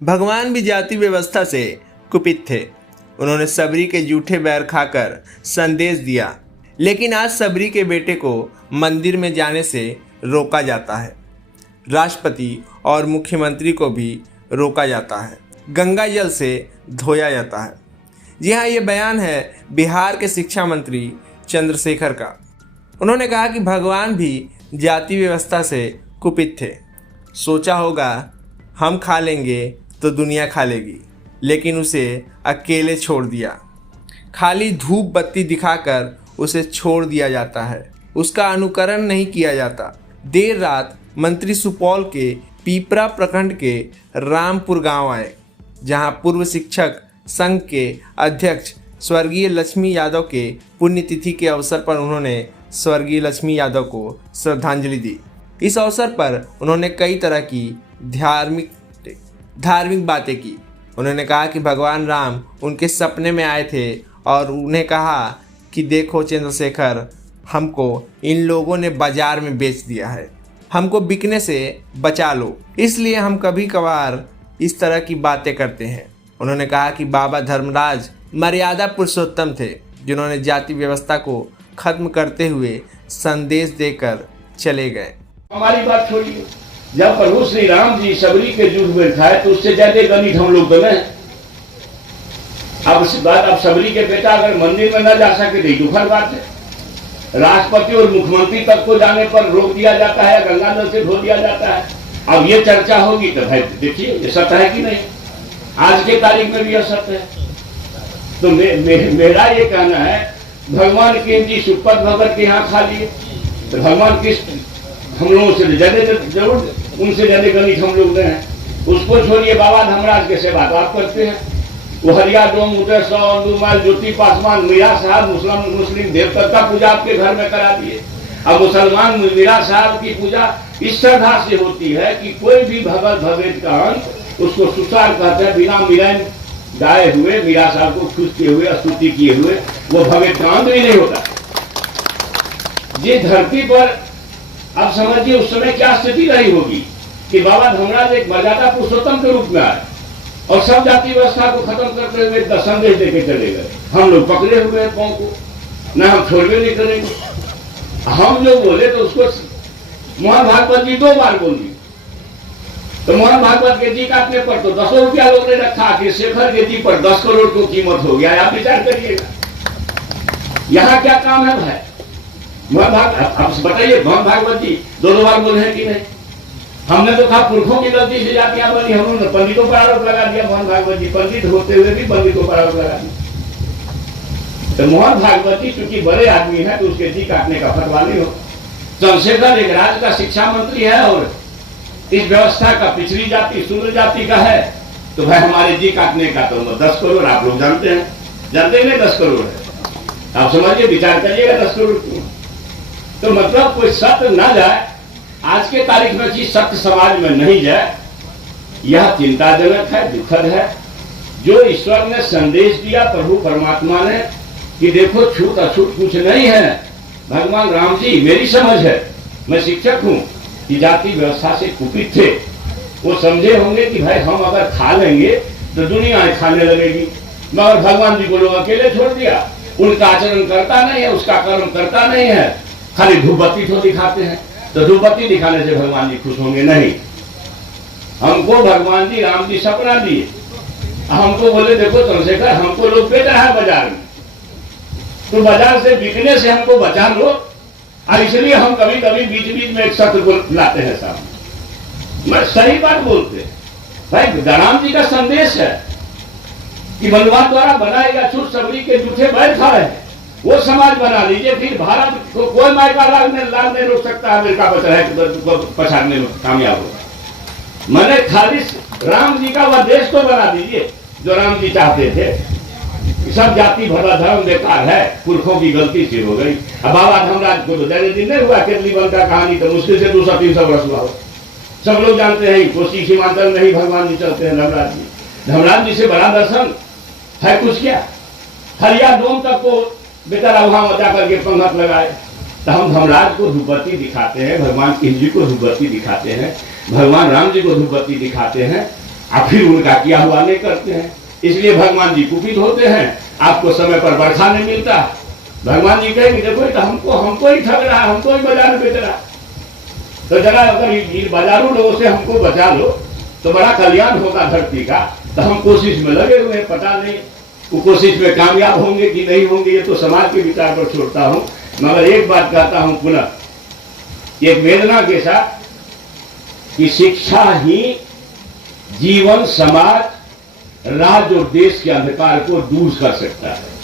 भगवान भी जाति व्यवस्था से कुपित थे। उन्होंने सबरी के जूठे बैर खाकर संदेश दिया, लेकिन आज सबरी के बेटे को मंदिर में जाने से रोका जाता है। राष्ट्रपति और मुख्यमंत्री को भी रोका जाता है, गंगा जल से धोया जाता है। जी हाँ, ये बयान है बिहार के शिक्षा मंत्री चंद्रशेखर का। उन्होंने कहा कि भगवान भी जाति व्यवस्था से कुपित थे। सोचा होगा हम खा लेंगे तो दुनिया खा लेगी, लेकिन उसे अकेले छोड़ दिया। खाली धूप बत्ती दिखाकर उसे छोड़ दिया जाता है, उसका अनुकरण नहीं किया जाता। देर रात मंत्री सुपौल के पीपरा प्रखंड के रामपुर गांव आए, जहां पूर्व शिक्षक संघ के अध्यक्ष स्वर्गीय लक्ष्मी यादव के पुण्यतिथि के अवसर पर उन्होंने स्वर्गीय लक्ष्मी यादव को श्रद्धांजलि दी। इस अवसर पर उन्होंने कई तरह की धार्मिक बातें की। उन्होंने कहा कि भगवान राम उनके सपने में आए थे और उन्हें कहा कि देखो चंद्रशेखर, हमको इन लोगों ने बाजार में बेच दिया है, हमको बिकने से बचा लो, इसलिए हम कभी कभार इस तरह की बातें करते हैं। उन्होंने कहा कि बाबा धर्मराज मर्यादा पुरुषोत्तम थे, जिन्होंने जाति व्यवस्था को खत्म करते हुए संदेश देकर चले गए। हमारी बात छोड़िए, जब प्रभु श्री राम जी सबरी के जूठ में खाए तो उससे ज्यादा गणित हम लोग बने। अब सबरी के बेटा अगर मंदिर में न जा सके तो दुखद बात है। राष्ट्रपति और मुख्यमंत्री तक को जाने पर रोक दिया जाता है, गंगा जल से धो दिया जाता है। अब ये चर्चा होगी तो भाई देखिए ये सत्य है कि नहीं, आज के तारीख में भी यह सत्य है। तो मेरा ये कहना है, भगवान के जी सुपत भगत के यहाँ खा लिए तो भगवान किस हम लोगों से ज्यादा जरूर उनसे ज्यादा गणित हम लोग हैं। उसको छोड़िए, बाबा धर्मराज के सेवा तो आप करते हैं। वो हरिया डोम उदय सौ अंदुमाल ज्योति पासवान मीरा साहब मुस्लिम देवता पूजा आपके घर में करा दिए। अब मुसलमान मीरा साहब की पूजा इस श्रद्धा से होती है कि कोई भी भगत भगत का अंत उसको सुसार कहते हैं, बिना मिलन गाए हुए मीरा साहब को खुश किए हुए स्तुति किए हुए वो भगत का अंत भी नहीं होता। ये धरती पर अब समझिए उस समय क्या स्थिति रही होगी कि बाबा धर्मराज एक मर्यादा पुरुषोत्तम के रूप में आए और सब जाति व्यवस्था को खत्म करते हुए संदेश देके चले गए। हम लोग पकड़े हुए हैं पांव को, न हम छोड़वे नहीं करेंगे। हम जो बोले तो उसको मोहन भागवत जी 2 बार बोल दी, तो मोहन भागवत के जी काटने पर तो 10 रुपया लोग ने रखा कि शेखर के जी पर 10 करोड़ की कीमत हो गया। आप विचार करिएगा, यहाँ क्या काम है भाई। आप बताइए, मोहन भागवत जी 2 बार बोले हैं कि नहीं? हमने तो कहा पुरखों की गलती से जातियां बनी, हमने पंडितों पर आरोप लगा दिया। मोहन भागवत जी पंडित होते हुए भी पंडितों पर आरोप लगा दिया। तो मोहन भागवत जी चूंकि बड़े आदमी है तो उसके जी काटने का फतवा नहीं हो। चंद्रशेखर एक राज्य का शिक्षा मंत्री है और इस व्यवस्था का पिछड़ी जाति शूद्र जाति का है, तो भाई हमारे जी काटने का तो 10 करोड़ आप लोग जानते हैं, जानते नहीं 10 करोड़ है। आप समझिए, विचार करिएगा 10 करोड़। तो मतलब कोई सत्य ना जाए, आज के तारीख में चीज सत्य समाज में नहीं जाए, यह चिंताजनक है, दुखद है। जो ईश्वर ने संदेश दिया प्रभु परमात्मा ने कि देखो छूत अछूत कुछ नहीं है। भगवान राम जी, मेरी समझ है, मैं शिक्षक हूं, कि जाति व्यवस्था से कुपित थे। वो समझे होंगे कि भाई हम अगर खा लेंगे तो दुनिया खाने लगेगी, मगर भगवान जी को लोग अकेले छोड़ दिया। उनका आचरण करता नहीं है, उसका कर्म करता नहीं है, खाली धूप बत्ती तो दिखाते हैं। तो धूप बत्ती दिखाने से भगवान जी खुश होंगे नहीं। हमको भगवान जी राम जी सपना दिए, हमको बोले देखो चंद्रशेखर, हमको लोग बेच रहा है बाजार में, तो बाजार से बिकने से हमको बचा लो। और इसलिए हम कभी कभी बीच बीच में एक सत्र को लाते हैं सामने। मैं सही बात बोलते भाई, राम जी का संदेश है कि बलवान द्वारा बनाएगा छूट सबरी के जूठे बैठ खा रहे हैं, वो समाज बना लीजिए। फिर भारत को कोई मायका लाल नहीं रोक सकता, अमेरिका बच रहा है पछाड़ने में कामयाब होगा। मैंने खाली राम जी का वह देश तो बना दीजिए जो राम जी चाहते थे। सब जाति भला धर्म बेकार है, पुरखों की गलती से हो गई। अब बाबा धर्मराज को तो ज्यादा दिन नहीं हुआ, केतली बन का कहानी तो मुश्किल से 200-300 वर्ष हुआ हो। सब लोग जानते हैं कोसी सीमांचल में ही भगवान जी चलते हैं। धर्मराज जी से बड़ा दर्शन है कुछ क्या? हरिया डोम तक को बेचारा वहां जा करके पंगत लगाए। तो हम धर्मराज को धूपबत्ती दिखाते हैं, भगवान कृष्ण जी को धूपबत्ती दिखाते हैं, भगवान राम जी को धूपबत्ती दिखाते हैं, आप फिर उनका किया हुआ नहीं करते हैं, इसलिए भगवान जी कुपित होते हैं। आपको समय पर बरखा नहीं मिलता, भगवान जी कहेंगे देखो तो हमको ही ठग रहा है, हमको ही बाजार में बेच रहा है, तो जरा अगर बाजारू लोगों से हमको बचा लो तो बड़ा कल्याण होगा धरती का। तो हम कोशिश में लगे हुए हैं, पता नहीं वो कोशिश में कामयाब होंगे कि नहीं होंगे, ये तो समाज के विचार पर छोड़ता हूं। मगर एक बात कहता हूं पुनः एक वेदना के साथ कि शिक्षा ही जीवन, समाज, राज्य और देश के अंधकार को दूर कर सकता है।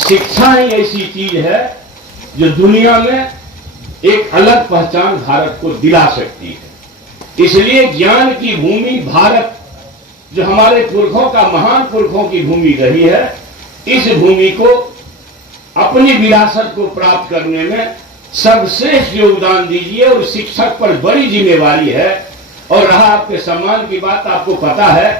शिक्षा ही ऐसी चीज है जो दुनिया में एक अलग पहचान भारत को दिला सकती है। इसलिए ज्ञान की भूमि भारत, जो हमारे पुरखों का, महान पुरखों की भूमि रही है, इस भूमि को अपनी विरासत को प्राप्त करने में सर्वश्रेष्ठ योगदान दीजिए। और शिक्षक पर बड़ी जिम्मेवारी है। और रहा आपके सम्मान की बात, आपको पता है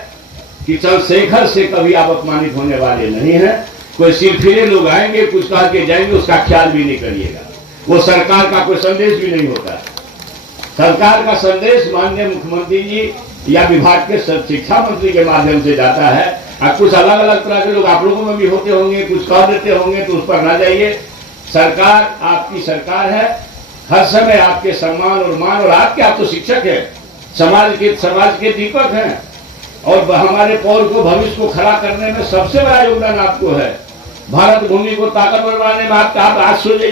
कि चंद्रशेखर से कभी आप अपमानित होने वाले नहीं हैं। कोई सिरफिरे लोग आएंगे, कुछ कह के जाएंगे, उसका ख्याल भी नहीं करिएगा। वो सरकार का कोई संदेश भी नहीं होता। सरकार का संदेश माननीय मुख्यमंत्री जी या विभाग के शिक्षा मंत्री के माध्यम से जाता है। कुछ अलग अलग तरह के लोग आप लोगों में भी होते होंगे, कुछ कह देते होंगे, तो उस पर ना जाइए। सरकार आपकी सरकार है, हर समय आपके सम्मान और मान, और आप तो शिक्षक हैं, समाज के दीपक हैं, और हमारे पौर को, भविष्य को खड़ा करने में सबसे बड़ा योगदान आपको है। भारत भूमि को ताकतवर बनाने में आप आज सोच